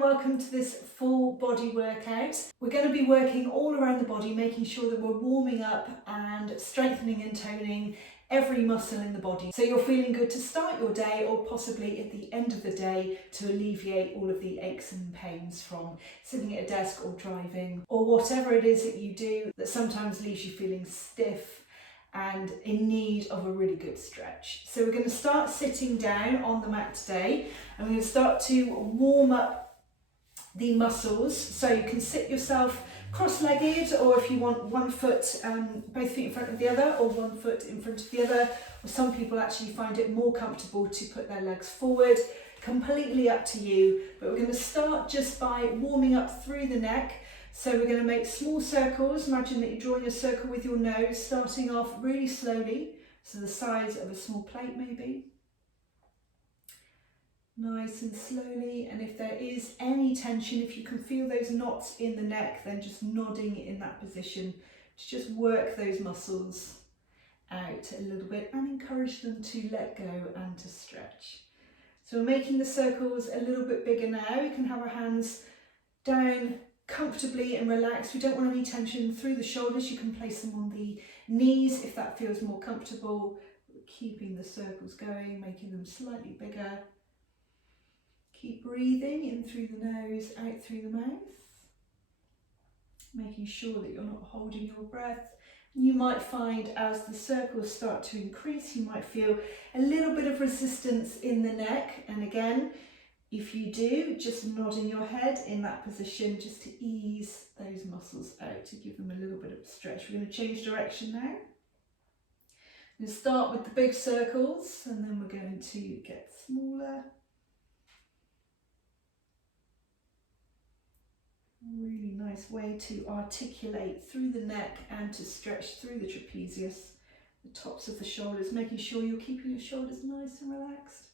and welcome to this full body workout. We're going to be working all around the body, making sure that we're warming up and strengthening and toning every muscle in the body. So you're feeling good to start your day, or possibly at the end of the day to alleviate all of the aches and pains from sitting at a desk or driving, or whatever it is that you do that sometimes leaves you feeling stiff and in need of a really good stretch. So we're going to start sitting down on the mat today, and we're going to start to warm up the muscles. So you can sit yourself cross-legged, or if you want one foot, both feet in front of the other, or one foot in front of the other, or some people actually find it more comfortable to put their legs forward. Completely up to you, but we're going to start just by warming up through the neck. So we're going to make small circles. Imagine that you're drawing a circle with your nose, starting off really slowly, so the size of a small plate maybe. Nice and slowly, and if there is any tension, if you can feel those knots in the neck, then just nodding in that position to just work those muscles out a little bit and encourage them to let go and to stretch. So we're making the circles a little bit bigger now. You can have our hands down comfortably and relaxed. We don't want any tension through the shoulders. You can place them on the knees if that feels more comfortable. Keeping the circles going, making them slightly bigger. Keep breathing in through the nose, out through the mouth. Making sure that you're not holding your breath. You might find as the circles start to increase, you might feel a little bit of resistance in the neck. And again, if you do, just nodding your head in that position just to ease those muscles out, to give them a little bit of a stretch. We're going to change direction now. We'll start with the big circles, and then we're going to get smaller. Really nice way to articulate through the neck and to stretch through the trapezius, the tops of the shoulders, making sure you're keeping your shoulders nice and relaxed.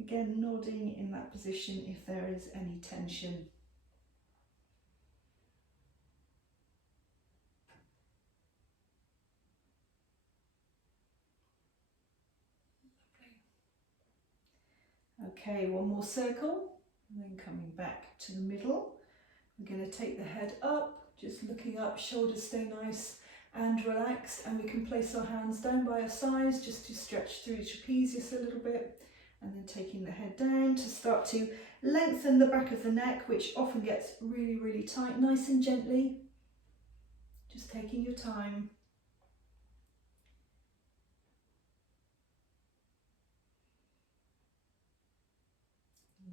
Again, nodding in that position if there is any tension. Okay, one more circle, and then coming back to the middle. We're going to take the head up, just looking up, shoulders stay nice and relaxed, and we can place our hands down by our sides just to stretch through the trapezius a little bit. And then taking the head down to start to lengthen the back of the neck, which often gets really, really tight, nice and gently. Just taking your time.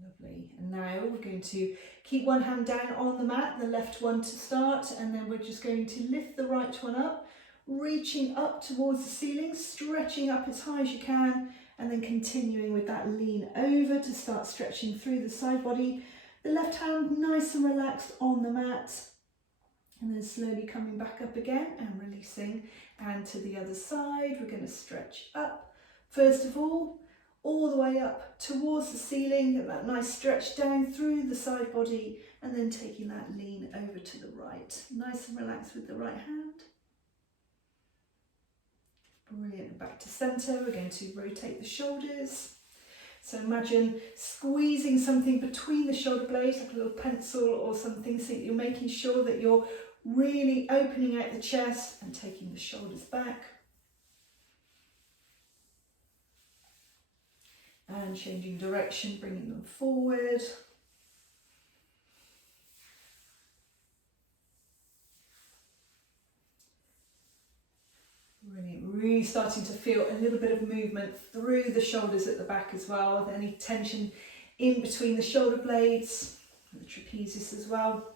Lovely. And now we're going to keep one hand down on the mat, the left one to start, and then we're just going to lift the right one up, reaching up towards the ceiling, stretching up as high as you can, and then continuing with that lean over to start stretching through the side body. The left hand nice and relaxed on the mat, and then slowly coming back up again and releasing. And to the other side, we're going to stretch up. First of all the way up towards the ceiling, get that nice stretch down through the side body, and then taking that lean over to the right. Nice and relaxed with the right hand. Brilliant, back to centre. We're going to rotate the shoulders. So imagine squeezing something between the shoulder blades, like a little pencil or something, so that you're making sure that you're really opening out the chest and taking the shoulders back. And changing direction, bringing them forward. Really starting to feel a little bit of movement through the shoulders at the back as well, with any tension in between the shoulder blades, and the trapezius as well.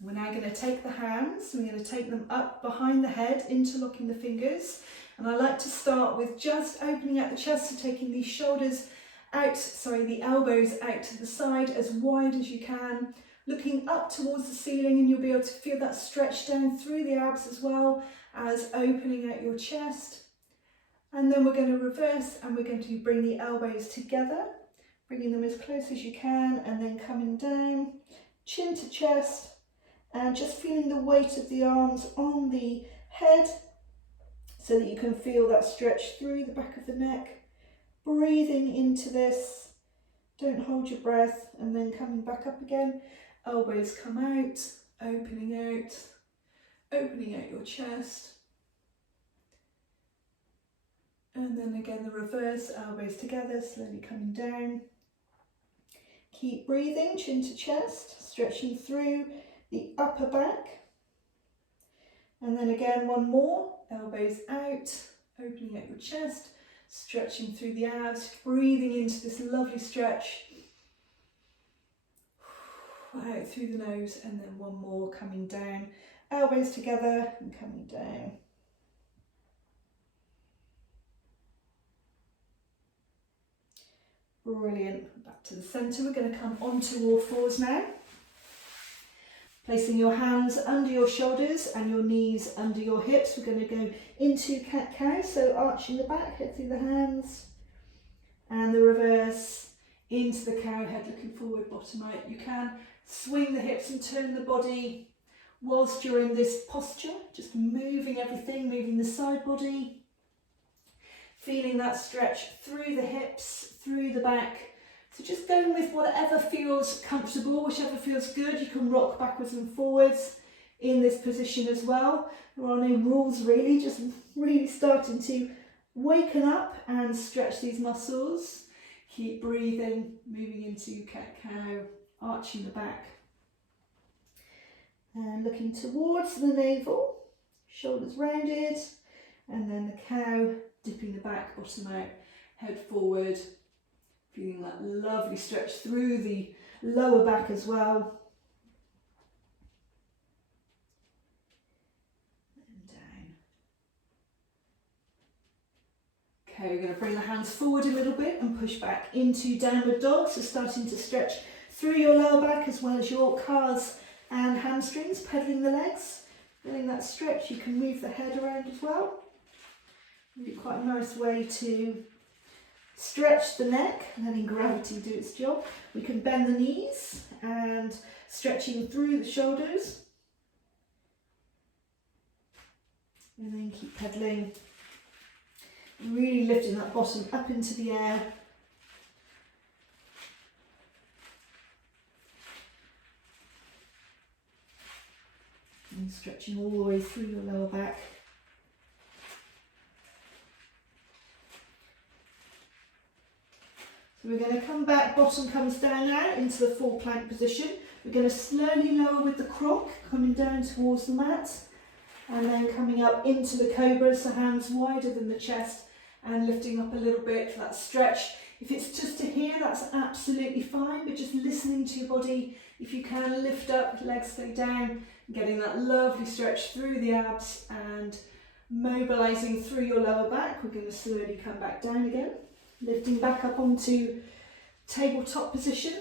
We're now going to take the hands, we're going to take them up behind the head, interlocking the fingers. And I like to start with just opening out the chest, so taking the shoulders out, the elbows out to the side as wide as you can, looking up towards the ceiling, and you'll be able to feel that stretch down through the abs as well as opening out your chest. And then we're going to reverse, and we're going to bring the elbows together, bringing them as close as you can, and then coming down, chin to chest, and just feeling the weight of the arms on the head so that you can feel that stretch through the back of the neck. Breathing into this Don't hold your breath, and then coming back up again. Elbows come out, opening out your chest. And then again the reverse, elbows together, slowly coming down. Keep breathing, chin to chest, stretching through the upper back. And then again one more, elbows out, opening out your chest, stretching through the abs, breathing into this lovely stretch. Out through the nose, and then one more coming down, elbows together and coming down. Brilliant. Back to the centre. We're going to come onto all fours now. Placing your hands under your shoulders and your knees under your hips. We're going to go into cat-cow, so arching the back, head through the hands, and the reverse into the cow, head looking forward, bottom out. You can swing the hips and turn the body whilst you're in this posture, just moving everything, moving the side body. Feeling that stretch through the hips, through the back. So just going with whatever feels comfortable, whichever feels good. You can rock backwards and forwards in this position as well. There are no rules really, just really starting to waken up and stretch these muscles. Keep breathing, moving into cat-cow, arching the back. And looking towards the navel, shoulders rounded, and then the cow, dipping the back, bottom out, head forward, feeling that lovely stretch through the lower back as well. And down. Okay, we're going to bring the hands forward a little bit and push back into downward dog, so starting to stretch through your lower back as well as your calves and hamstrings, pedaling the legs. Feeling that stretch, you can move the head around as well. Really quite a nice way to stretch the neck, letting gravity do its job. We can bend the knees and stretching through the shoulders. And then keep pedaling. Really lifting that bottom up into the air. And stretching all the way through your lower back. So we're going to come back, bottom comes down now into the full plank position. We're going to slowly lower with the croc, coming down towards the mat, and then coming up into the cobra, so hands wider than the chest, and lifting up a little bit for that stretch. If it's just to here, that's absolutely fine, but just listening to your body. If you can, lift up, legs stay down, getting that lovely stretch through the abs and mobilising through your lower back. We're going to slowly come back down again, lifting back up onto tabletop position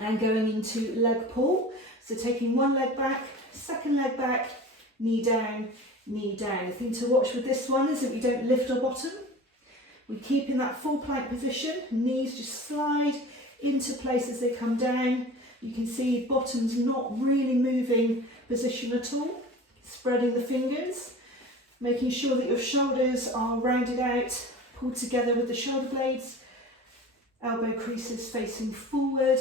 and going into leg pull. So taking one leg back, second leg back, knee down, knee down. The thing to watch with this one is that we don't lift our bottom. We keep in that full plank position, knees just slide into place as they come down. You can see bottom's not really moving position at all. Spreading the fingers, making sure that your shoulders are rounded out, pulled together with the shoulder blades, elbow creases facing forward,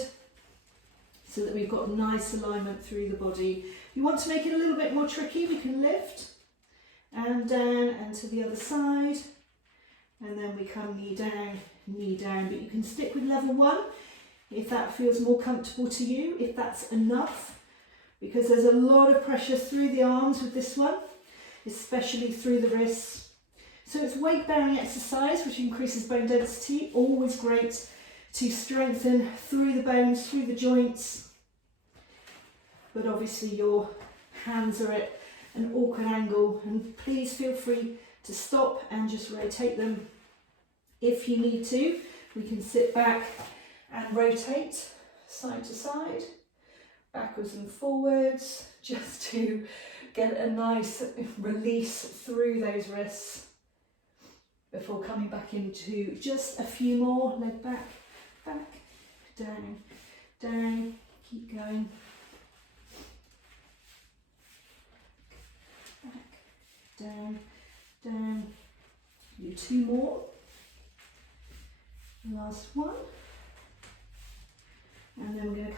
so that we've got nice alignment through the body. If you want to make it a little bit more tricky, we can lift and down and to the other side, and then we come knee down, but you can stick with level one if that feels more comfortable to you, if that's enough, because there's a lot of pressure through the arms with this one, especially through the wrists. So it's weight bearing exercise which increases bone density, always great to strengthen through the bones, through the joints, but obviously your hands are at an awkward angle, and please feel free to stop and just rotate them if you need to. We can sit back and rotate side to side, backwards and forwards, just to get a nice release through those wrists before coming back into just a few more. Leg back, back, down, down, keep going. Back, down, down. Do two more. Last one.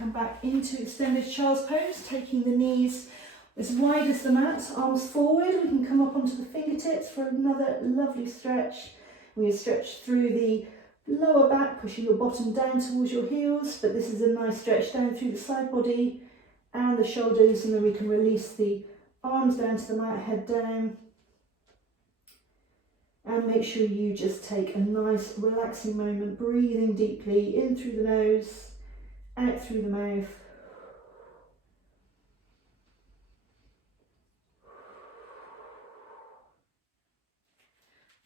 come back into extended child's pose, taking the knees as wide as the mat, arms forward. We can come up onto the fingertips for another lovely stretch. We stretch through the lower back, pushing your bottom down towards your heels, but this is a nice stretch down through the side body and the shoulders, and then we can release the arms down to the mat, head down. And make sure you just take a nice relaxing moment, breathing deeply in through the nose, out through the mouth.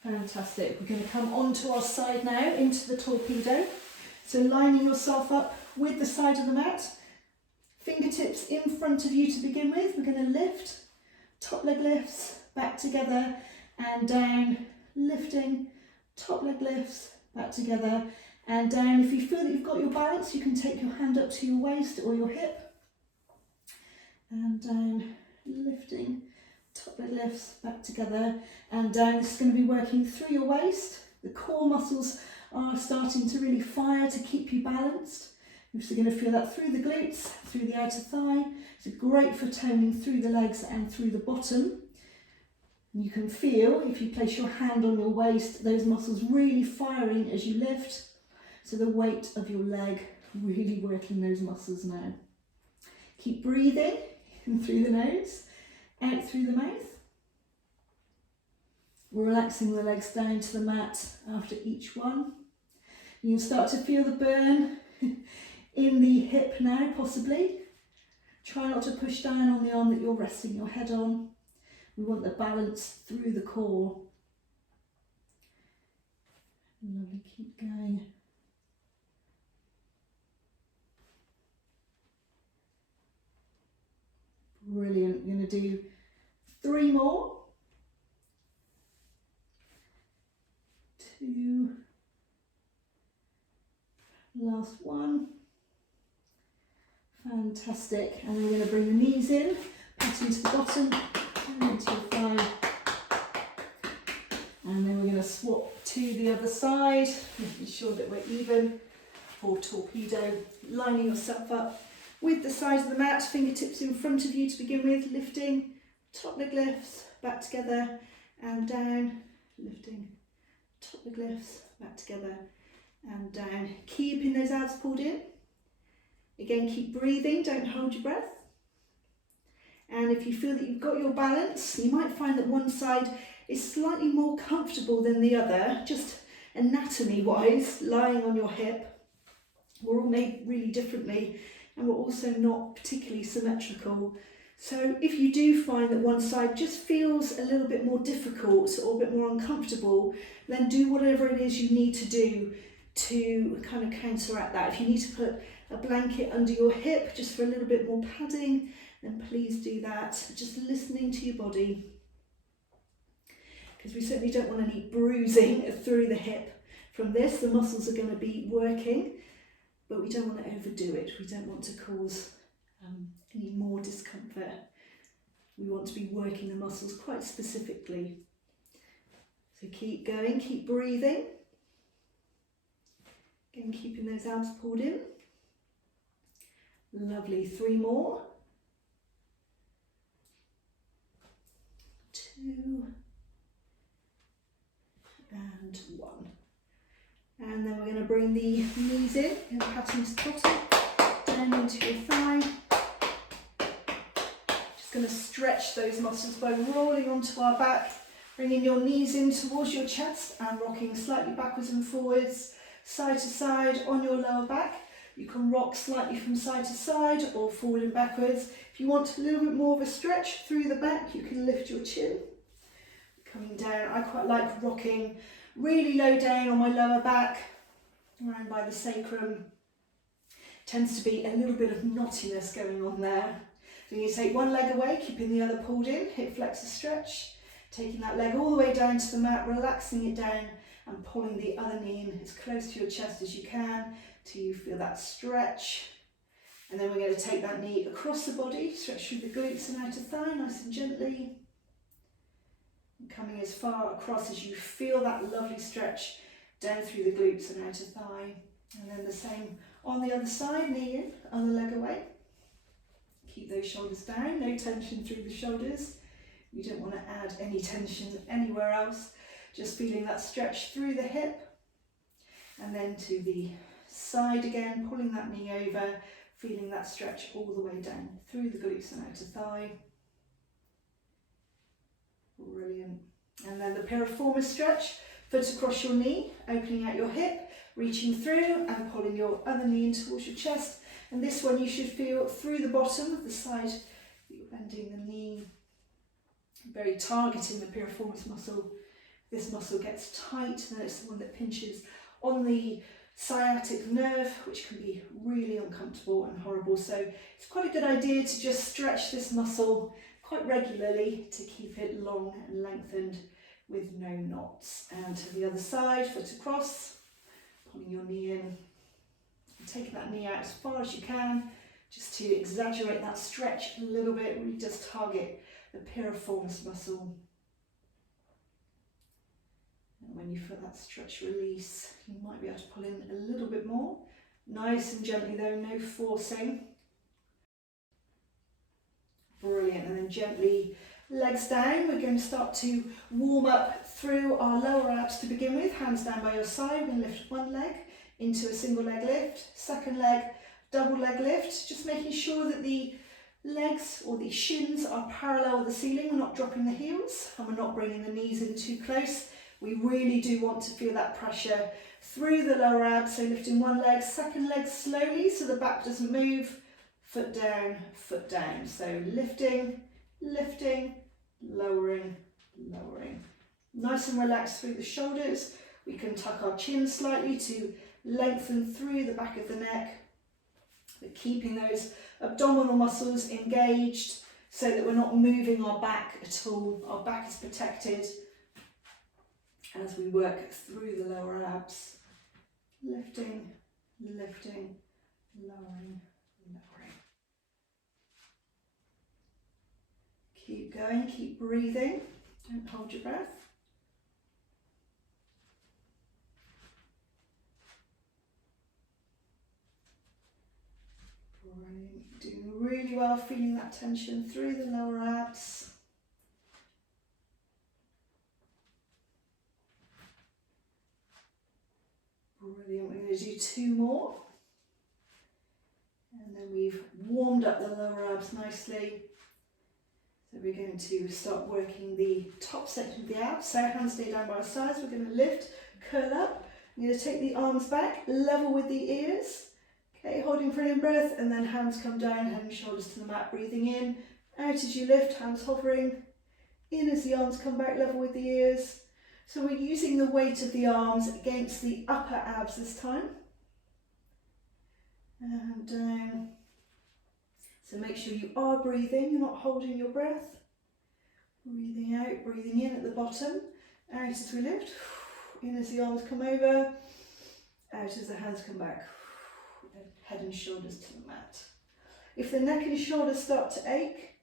Fantastic. We're going to come onto our side now, into the torpedo. So lining yourself up with the side of the mat. Fingertips in front of you to begin with. We're going to lift, top leg lifts, back together and down. Lifting, top leg lifts, back together and down. If you feel that you've got your balance, you can take your hand up to your waist or your hip and down, lifting, top leg lifts, back together and down. This is going to be working through your waist. The core muscles are starting to really fire to keep you balanced. You're also going to feel that through the glutes, through the outer thigh. It's great for toning through the legs and through the bottom. You can feel, if you place your hand on your waist, those muscles really firing as you lift. So the weight of your leg really working those muscles now. Keep breathing in through the nose, out through the mouth. We're relaxing the legs down to the mat after each one. You can start to feel the burn in the hip now, possibly. Try not to push down on the arm that you're resting your head on. We want the balance through the core. Lovely, keep going. Brilliant. We're going to do 3 more. 2. Last one. Fantastic. And then we're going to bring the knees in, patting to the bottom. Into your thigh, and then we're going to swap to the other side, making sure that we're even for torpedo. Lining yourself up with the sides of the mat, fingertips in front of you to begin with, lifting, top leg lifts, back together and down, lifting, top leg lifts, back together and down. Keeping those abs pulled in. Again, keep breathing, don't hold your breath. And if you feel that you've got your balance, you might find that one side is slightly more comfortable than the other, just anatomy-wise, lying on your hip. We're all made really differently and we're also not particularly symmetrical. So if you do find that one side just feels a little bit more difficult or a bit more uncomfortable, then do whatever it is you need to do to kind of counteract that. If you need to put a blanket under your hip just for a little bit more padding, then please do that. Just listening to your body, because we certainly don't want any bruising through the hip from this. The muscles are going to be working, but we don't want to overdo it. We don't want to cause any more discomfort. We want to be working the muscles quite specifically. So keep going, keep breathing. Again, keeping those abs pulled in. Lovely, 3 more. 2 and 1. And then we're going to bring the knees in and patting to the bottom, down into your thigh. Just going to stretch those muscles by rolling onto our back, bringing your knees in towards your chest and rocking slightly backwards and forwards, side to side on your lower back. You can rock slightly from side to side or forward and backwards. If you want a little bit more of a stretch through the back, you can lift your chin. Coming down, I quite like rocking really low down on my lower back, around by the sacrum. Tends to be a little bit of knottiness going on there. So you take one leg away, keeping the other pulled in, hip flexor stretch. Taking that leg all the way down to the mat, relaxing it down and pulling the other knee in as close to your chest as you can till you feel that stretch. And then we're going to take that knee across the body, stretch through the glutes and outer thigh nice and gently. And coming as far across as you feel that lovely stretch down through the glutes and outer thigh. And then the same on the other side, knee in, other leg away. Keep those shoulders down, no tension through the shoulders. You don't want to add any tension anywhere else. Just feeling that stretch through the hip. And then to the side again, pulling that knee over, feeling that stretch all the way down through the glutes and outer thigh. Brilliant. And then the piriformis stretch, foot across your knee, opening out your hip, reaching through and pulling your other knee in towards your chest. And this one you should feel through the bottom of the side, you're bending the knee, very targeting the piriformis muscle. This muscle gets tight, and it's the one that pinches on the sciatic nerve, which can be really uncomfortable and horrible. So it's quite a good idea to just stretch this muscle quite regularly to keep it long and lengthened with no knots. And to the other side, foot across, pulling your knee in, and taking that knee out as far as you can, just to exaggerate that stretch a little bit. Really just target the piriformis muscle. And when you feel that stretch release, you might be able to pull in a little bit more. Nice and gently though, no forcing. Brilliant. And then gently legs down. We're going to start to warm up through our lower abs to begin with. Hands down by your side. We're going to lift one leg into a single leg lift. Second leg, double leg lift. Just making sure that the legs or the shins are parallel with the ceiling. We're not dropping the heels and we're not bringing the knees in too close. We really do want to feel that pressure through the lower abs. So lifting one leg, second leg slowly so the back doesn't move. Foot down, foot down. So lifting, lifting, lowering, lowering. Nice and relaxed through the shoulders. We can tuck our chin slightly to lengthen through the back of the neck, but keeping those abdominal muscles engaged so that we're not moving our back at all. Our back is protected as we work through the lower abs. Lifting, lifting, lowering, lowering. Keep going, keep breathing. Don't hold your breath. Brilliant. Doing really well, feeling that tension through the lower abs. Brilliant. We're going to do two more. And then we've warmed up the lower abs nicely. So we're going to start working the top section of the abs. So hands stay down by our sides. We're going to lift, curl up. I'm going to take the arms back, level with the ears. Okay, holding for an in-breath, and then hands come down, head and shoulders to the mat, breathing in. Out as you lift, hands hovering. In as the arms come back, level with the ears. So we're using the weight of the arms against the upper abs this time. And down. So make sure you are breathing, you're not holding your breath. Breathing out, breathing in at the bottom. Out as we lift. In as the arms come over. Out as the hands come back. Head and shoulders to the mat. If the neck and shoulders start to ache,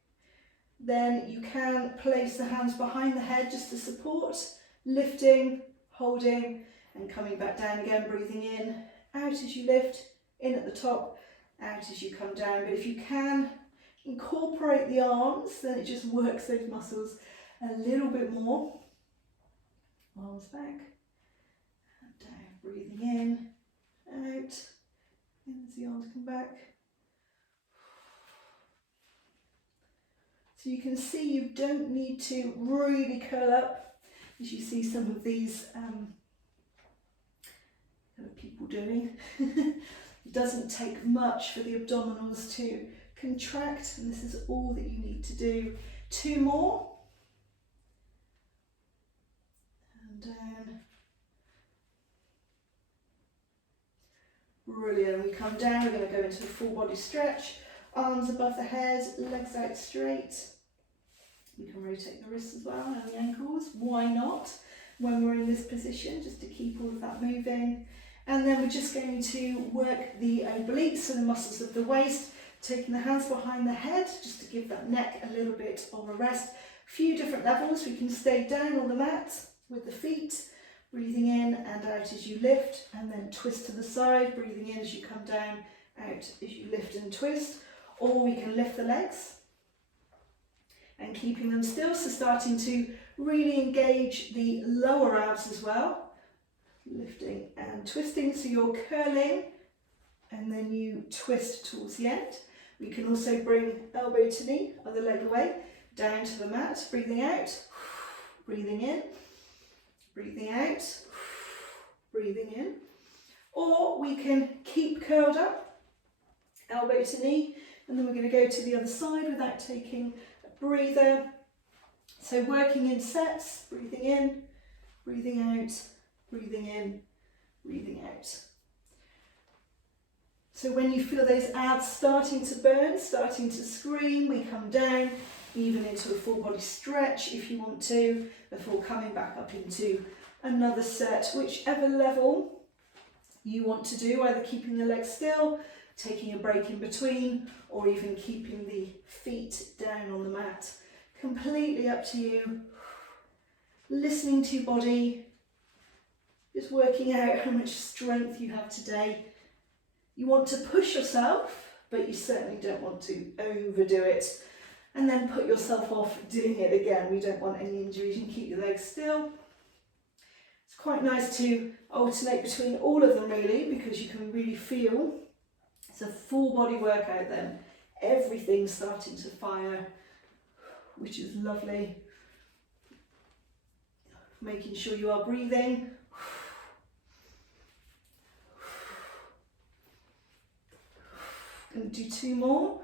then you can place the hands behind the head just to support. Lifting, holding, and coming back down again, breathing in, out as you lift, in at the top, out as you come down. But if you can incorporate the arms, then it just works those muscles a little bit more. Arms back, and down, breathing in, out, in as the arms come back. So you can see you don't need to really curl up, as you see some of these kind of people doing. It doesn't take much for the abdominals to contract, and this is all that you need to do. Two more. And down. Brilliant. We come down, we're going to go into a full body stretch. Arms above the head, legs out straight. We can rotate the wrists as well and the ankles. Why not? When we're in this position, just to keep all of that moving. And then we're just going to work the obliques and the muscles of the waist, taking the hands behind the head, just to give that neck a little bit of a rest. A few different levels. We can stay down on the mat with the feet. breathing in and out as you lift, and then twist to the side, breathing in as you come down, out as you lift and twist. Or we can lift the legs and keeping them still, so starting to really engage the lower abs as well. Lifting and twisting, so you're curling and then you twist towards the end. We can also bring elbow to knee, other leg away, down to the mat, breathing out, breathing in, breathing out, breathing in. Or we can keep curled up, elbow to knee, and then we're going to go to the other side without taking a breather. So working in sets, breathing in, breathing out, breathing in, breathing out. So when you feel those abs starting to burn, starting to scream, we come down, even into a full body stretch if you want to, before coming back up into another set, whichever level you want to do, either keeping the legs still, taking a break in between, or even keeping the feet down on the mat. Completely up to you. Listening to your body, just working out how much strength you have today. You want to push yourself, but you certainly don't want to overdo it and then put yourself off doing it again. We don't want any injuries. You can keep your legs still. It's quite nice to alternate between all of them really, because you can really feel it's a full body workout then. Everything's starting to fire, which is lovely. Making sure you are breathing. And do two more.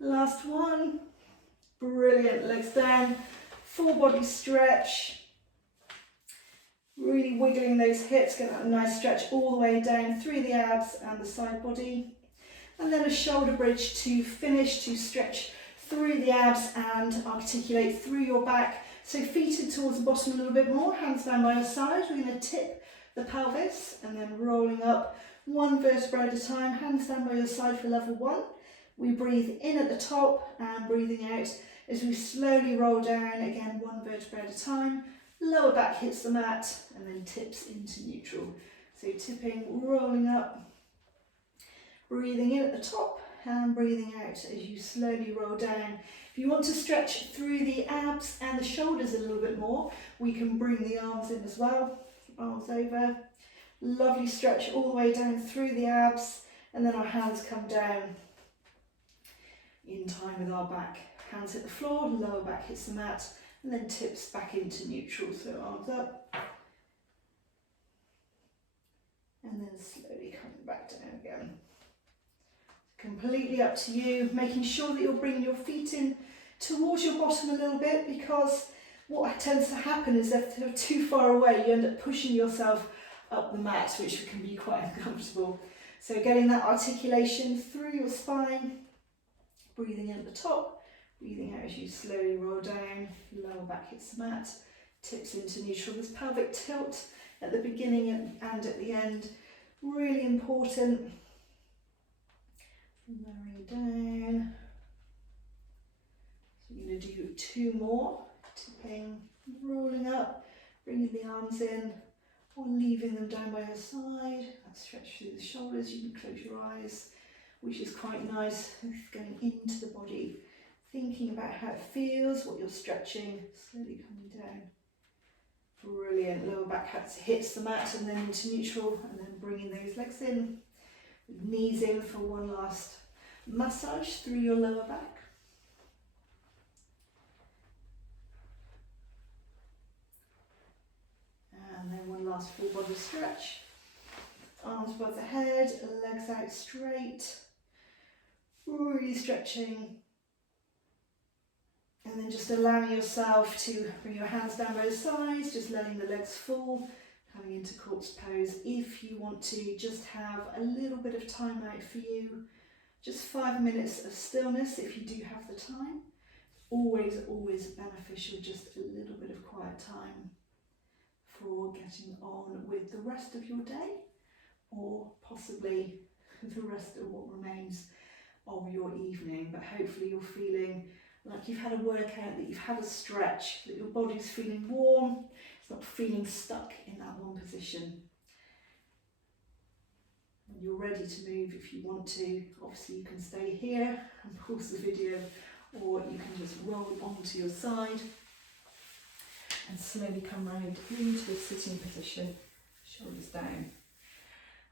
Last one. Brilliant. Legs down. Full body stretch. Really wiggling those hips. Get that nice stretch all the way down through the abs and the side body. And then a shoulder bridge to finish, to stretch through the abs and articulate through your back. So feet in towards the bottom a little bit more. Hands down by your side. We're going to tip the pelvis and then rolling up one vertebra at a time, hands down by your side for level one. We breathe in at the top and breathing out as we slowly roll down, again one vertebra at a time. Lower back hits the mat and then tips into neutral. So tipping, rolling up, breathing in at the top and breathing out as you slowly roll down. If you want to stretch through the abs and the shoulders a little bit more, we can bring the arms in as well, arms over. Lovely stretch all the way down through the abs, and then our hands come down in time with our back. Hands hit the floor, lower back hits the mat, and then tips back into neutral. So arms up, and then slowly coming back down again. Completely up to you, making sure that you're bringing your feet in towards your bottom a little bit, because what tends to happen is if they're too far away, you end up pushing yourself up the mat, which can be quite uncomfortable. So getting that articulation through your spine, breathing in at the top, breathing out as you slowly roll down, lower back hits the mat, tips into neutral. This pelvic tilt at the beginning and at the end, really important. Lowering down. So you're going to do two more, tipping, rolling up, bringing the arms in, or leaving them down by your side. That stretch through the shoulders. You can close your eyes, which is quite nice, going into the body, thinking about how it feels, what you're stretching, slowly coming down. Brilliant. Lower back hits the mat and then into neutral, and then bringing those legs in, knees in for one last massage through your lower back. And then one last full body stretch. Arms above the head, legs out straight. Really stretching. And then just allowing yourself to bring your hands down both sides, just letting the legs fall, coming into corpse pose. If you want to just have a little bit of time out for you, just 5 minutes of stillness if you do have the time. Always beneficial, just a little bit of quiet time for getting on with the rest of your day, or possibly the rest of what remains of your evening. But hopefully you're feeling like you've had a workout, that you've had a stretch, that your body's feeling warm. It's Stop feeling stuck in that one position. When you're ready to move, if you want to, obviously you can stay here and pause the video, or you can just roll onto your side and slowly come round into a sitting position, shoulders down,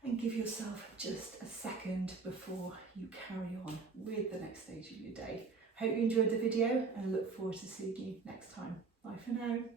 and give yourself just a second before you carry on with the next stage of your day. Hope you enjoyed the video and I look forward to seeing you next time. Bye for now.